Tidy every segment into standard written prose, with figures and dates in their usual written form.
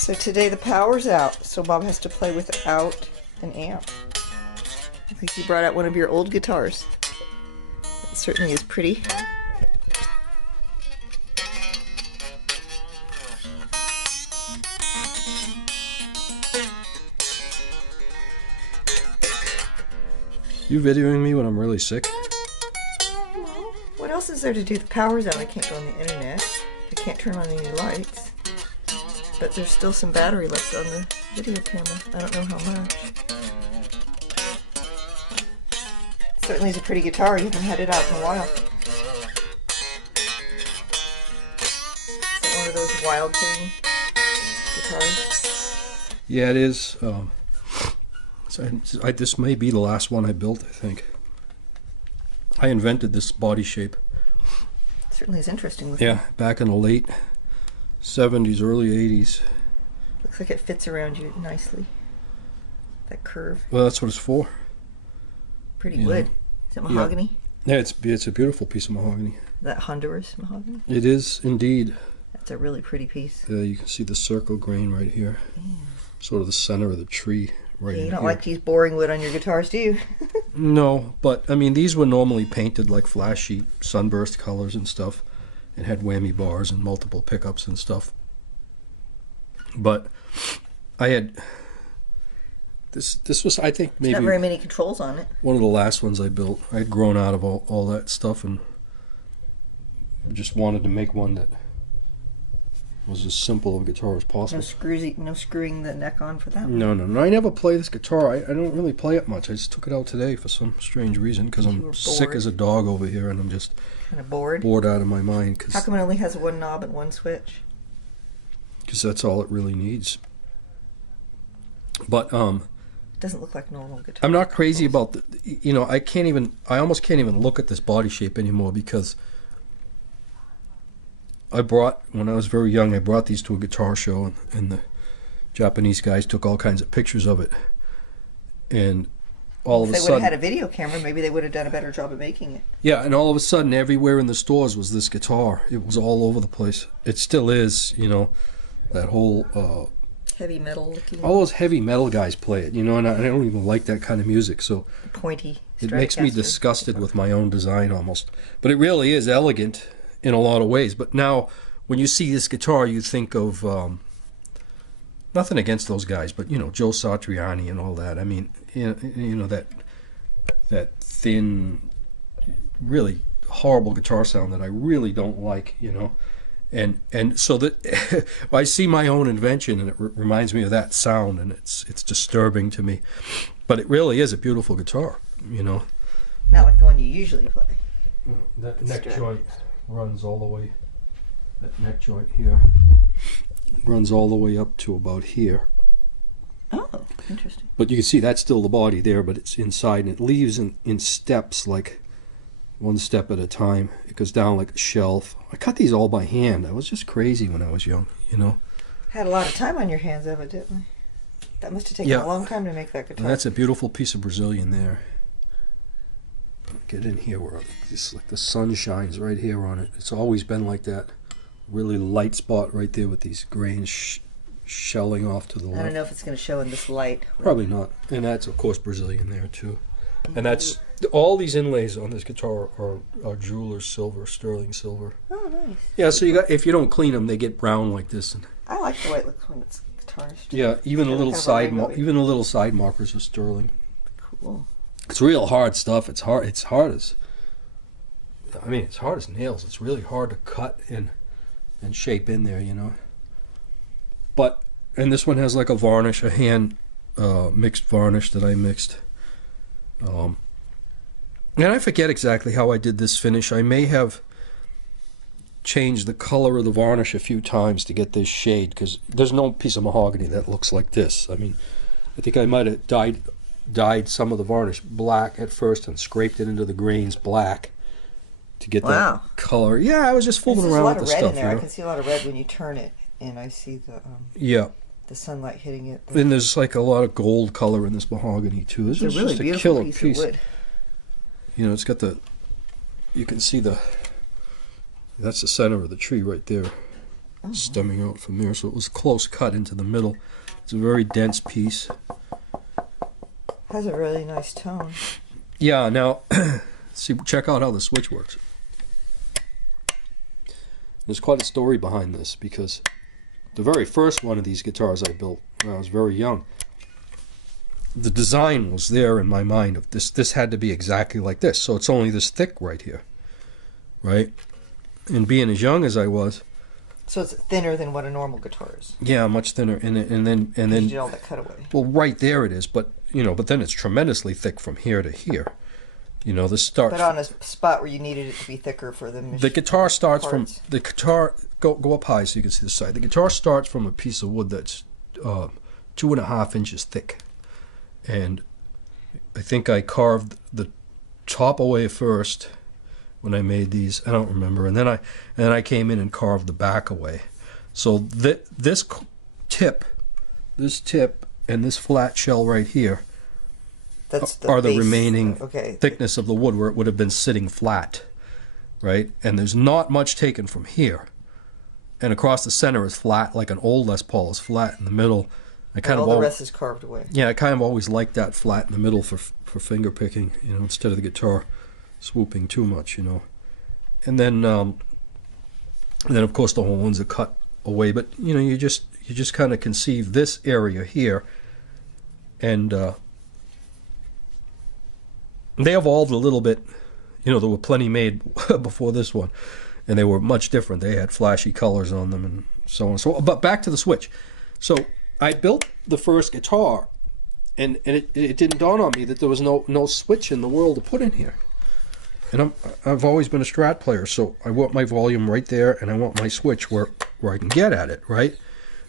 So today the power's out, so Bob has to play without an amp. I think you brought out one of your old guitars. It certainly is pretty. You videoing me when I'm really sick? What else is there to do? The power's out. I can't go on the internet. I can't turn on any lights. But there's still some battery left on the video camera. I don't know how much. Certainly is a pretty guitar. You haven't had it out in a while. Is it one of those wild thing guitars? Yeah, it is. This may be the last one I built, I think. I invented this body shape. It certainly is interesting. Yeah, back in the late 70s, early 80s. Looks like it fits around you nicely. That curve. Well, that's what it's for. Pretty wood. Is it mahogany? Yeah, it's a beautiful piece of mahogany. That Honduras mahogany? It is indeed. That's a really pretty piece. You can see the circle grain right here. Yeah. Sort of the center of the tree right here. You don't like to use boring wood on your guitars, do you? No, but I mean, these were normally painted like flashy sunburst colors and stuff. It had whammy bars and multiple pickups and stuff. But I had this was, I think, maybe not very many controls on it. One of the last ones I built. I had grown out of all that stuff and just wanted to make one that was as simple of a guitar as possible. No screwing the neck on for that one. No. I never play this guitar. I don't really play it much. I just took it out today for some strange reason because I'm sick as a dog over here and I'm just kind of bored out of my mind. How come it only has one knob and one switch? Because that's all it really needs. But it doesn't look like normal guitar. I'm not crazy about the, I almost can't even look at this body shape anymore because when I was very young, I brought these to a guitar show and the Japanese guys took all kinds of pictures of it. And all of a sudden... If they would have had a video camera, maybe they would have done a better job of making it. Yeah, and all of a sudden, everywhere in the stores was this guitar. It was all over the place. It still is, that whole... heavy metal looking. All those heavy metal guys play it, and I don't even like that kind of music, so... The pointy It makes me disgusted with my own design almost. But it really is elegant in a lot of ways. But now, when you see this guitar, you think of... nothing against those guys, but, Joe Satriani and all that. I mean, that thin, really horrible guitar sound that I really don't like, And so that I see my own invention, and it reminds me of that sound, and it's disturbing to me. But it really is a beautiful guitar, Not like the one you usually play. That neck joint runs all the way. That neck joint here runs all the way up to about here. Oh, interesting. But you can see that's still the body there, but it's inside, and it leaves in steps, like one step at a time. It goes down like a shelf. I cut these all by hand. I was just crazy when I was young, Had a lot of time on your hands, evidently. That must have taken a long time to make that guitar. And that's a beautiful piece of Brazilian there. Get in here where the sun shines right here on it. It's always been like that. Really light spot right there with these grains shelling off to the left. I don't know if it's going to show in this light. Probably not. And that's, of course, Brazilian there, too. And that's... All these inlays on this guitar are jeweler's silver, sterling silver. Oh, nice. Yeah, so if you don't clean them, they get brown like this. And I like the way it looks when it's tarnished. yeah, even the little side markers are sterling. Cool. It's real hard stuff. It's hard as nails. It's really hard to cut and shape in there, And this one has like a varnish, a hand mixed varnish that I mixed. And I forget exactly how I did this finish. I may have changed the color of the varnish a few times to get this shade, because there's no piece of mahogany that looks like this. I mean, I think I might have dyed some of the varnish black at first and scraped it into the grains black to get that color. Yeah, I was just fooling around with the stuff. There's a lot of red in there. I can see a lot of red when you turn it, and I see the sunlight hitting it. And there's like a lot of gold color in this mahogany too. This is really just a beautiful killer piece of wood. It's got you can see that's the center of the tree right there. stemming out from there. So it was close cut into the middle. It's a very dense piece. Has a really nice tone. Yeah, now, see, check out how the switch works. There's quite a story behind this, because the very first one of these guitars I built when I was very young, the design was there in my mind of this had to be exactly like this. So it's only this thick right here, right? And being as young as I was, so it's thinner than what a normal guitar is. Yeah, much thinner, and then you did all that cutaway. Well, right there it is, but but then it's tremendously thick from here to here. This starts. But on a spot where you needed it to be thicker for the guitar starts from the guitar. Go up high so you can see the side. The guitar starts from a piece of wood that's 2.5 inches thick, and I think I carved the top away first when I made these. I don't remember, and then I came in and carved the back away. So this tip, and this flat shell right here are the remaining thickness of the wood where it would have been sitting flat, right? And there's not much taken from here. And across the center is flat, like an old Les Paul is flat in the middle. All the rest is carved away. Yeah, I kind of always liked that flat in the middle for finger picking, instead of the guitar swooping too much, And then of course the horns are cut away, but you just kind of conceive this area here, and they evolved a little bit. There were plenty made before this one, and they were much different. They had flashy colors on them and so on. So, but back to the switch. So I built the first guitar, and it didn't dawn on me that there was no switch in the world to put in here. And I've always been a Strat player, so I want my volume right there, and I want my switch where I can get at it, right?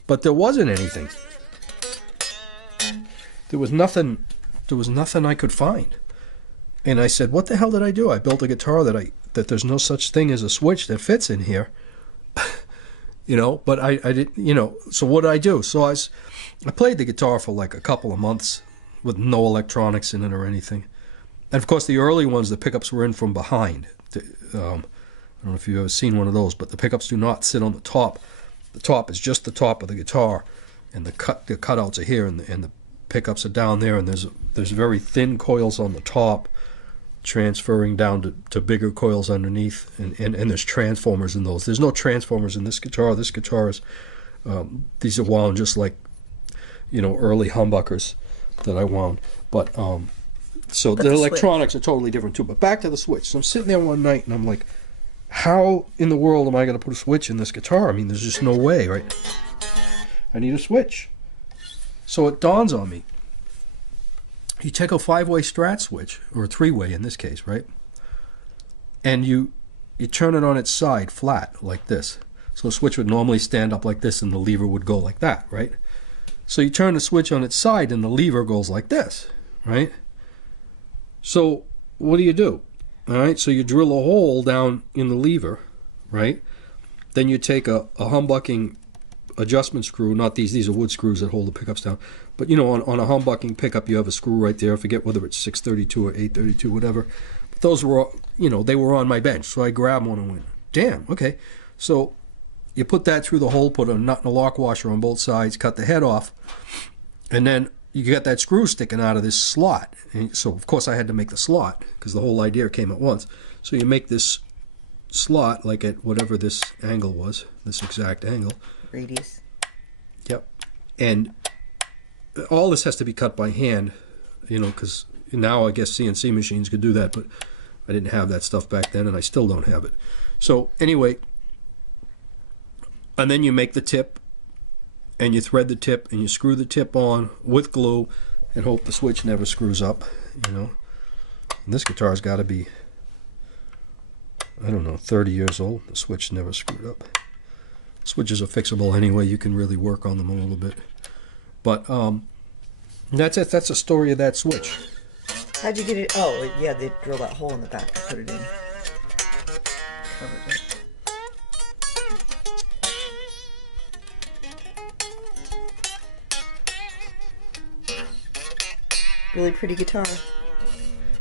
But there wasn't anything. There was nothing I could find. And I said, what the hell did I do? I built a guitar that there's no such thing as a switch that fits in here. But I didn't, so what did I do? So I played the guitar for like a couple of months with no electronics in it or anything. And of course, the early ones, the pickups were in from behind. I don't know if you've ever seen one of those, but the pickups do not sit on the top. The top is just the top of the guitar, and the cutouts are here, and the pickups are down there, and there's very thin coils on the top, transferring down to bigger coils underneath, and there's transformers in those. There's no transformers in this guitar. This guitar is these are wound just like early humbuckers that I wound, but so the electronics are totally different too. But back to the switch. So I'm sitting there one night and I'm like, how in the world am I going to put a switch in this guitar? I mean, there's just no way, right? I need a switch. So it dawns on me. You take a 5-way Strat switch, or a 3-way in this case, right? And you turn it on its side flat like this. So the switch would normally stand up like this and the lever would go like that, right? So you turn the switch on its side and the lever goes like this, right? So what do? All right, so you drill a hole down in the lever, right? Then you take a humbucking adjustment screw, not these are wood screws that hold the pickups down, but on a humbucking pickup you have a screw right there. I forget whether it's 632 or 832, whatever. But those were, they were on my bench, so I grabbed one and went, damn, okay. So you put that through the hole, put a nut and a lock washer on both sides, cut the head off, and then you got that screw sticking out of this slot. And so of course I had to make the slot because the whole idea came at once. So you make this slot like at whatever this angle was, this exact angle. Radius. Yep. And all this has to be cut by hand, because now I guess CNC machines could do that, but I didn't have that stuff back then, and I still don't have it. So anyway, and then you make the tip, and you thread the tip, and you screw the tip on with glue, and hope the switch never screws up, And this guitar's got to be, I don't know, 30 years old. The switch never screwed up. Switches are fixable anyway. You can really work on them a little bit. But that's it. That's the story of that switch. How'd you get it? Oh, yeah, they drilled that hole in the back to put it in. Covered it. Really pretty guitar.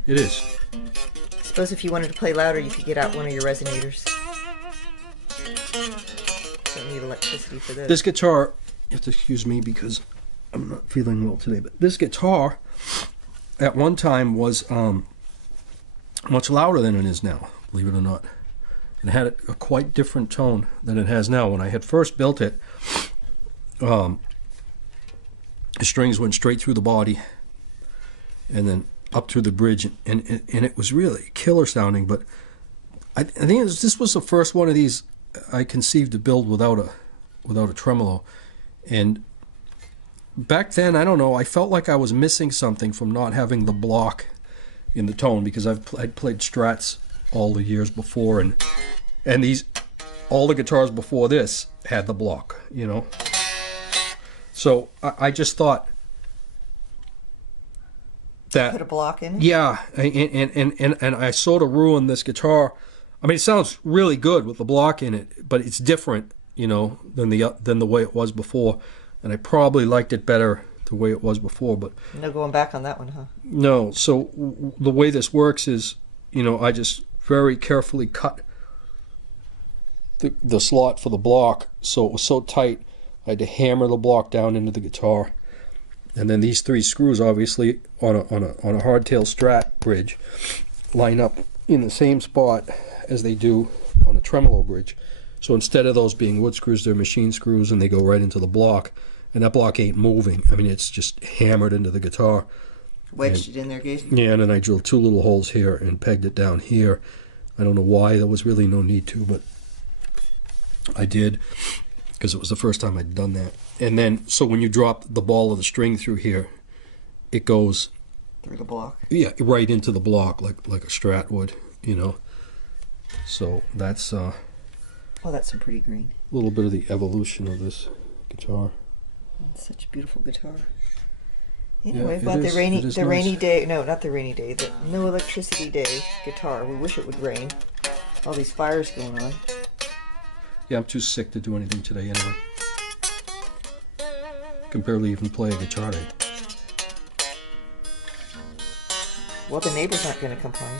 It is. I suppose if you wanted to play louder, you could get out one of your resonators. So need electricity for this. This guitar, you have to excuse me because I'm not feeling well today, but this guitar at one time was much louder than it is now, believe it or not. And it had a quite different tone than it has now. When I had first built it, the strings went straight through the body and then up through the bridge, and it was really killer sounding. But I think this was the first one of these I conceived to build without a tremolo. And back then, I don't know, I felt like I was missing something from not having the block in the tone, because I'd played Strats all the years before, and these, all the guitars before this had the block, you know. So I just thought that put a block in it? Yeah, and I sort of ruined this guitar. I mean, it sounds really good with the block in it, but it's different, you know, than the way it was before, and I probably liked it better the way it was before. But no going back on that one, huh? No. So the way this works is, you know, I just very carefully cut the slot for the block, so it was so tight I had to hammer the block down into the guitar. And then these three screws, obviously, on a hardtail Strat bridge, line up in the same spot as they do on a tremolo bridge. So instead of those being wood screws, they're machine screws, and they go right into the block. And that block ain't moving. I mean, it's just hammered into the guitar. Wedged it in there, Gaze? Yeah, and then I drilled two little holes here and pegged it down here. I don't know why. There was really no need to, but I did, because it was the first time I'd done that. And then, so when you drop the ball of the string through here, it goes through the block. Yeah, right into the block, like a Strat would, you know. So that's oh, that's some pretty green. A little bit of the evolution of this guitar. It's such a beautiful guitar. Yeah, Anyway, about the rainy nice. day. No, not the rainy day. The no electricity day guitar. We wish it would rain. All these fires going on. Yeah, I'm too sick to do anything today anyway. Can barely even play a guitar today. Well, the neighbors aren't going to complain.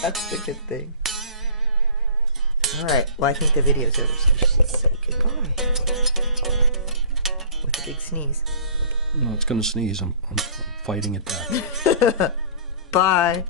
That's the good thing. Alright, well, I think the video's over, so let's say goodbye. With a big sneeze. No, it's going to sneeze. I'm fighting it back. Bye.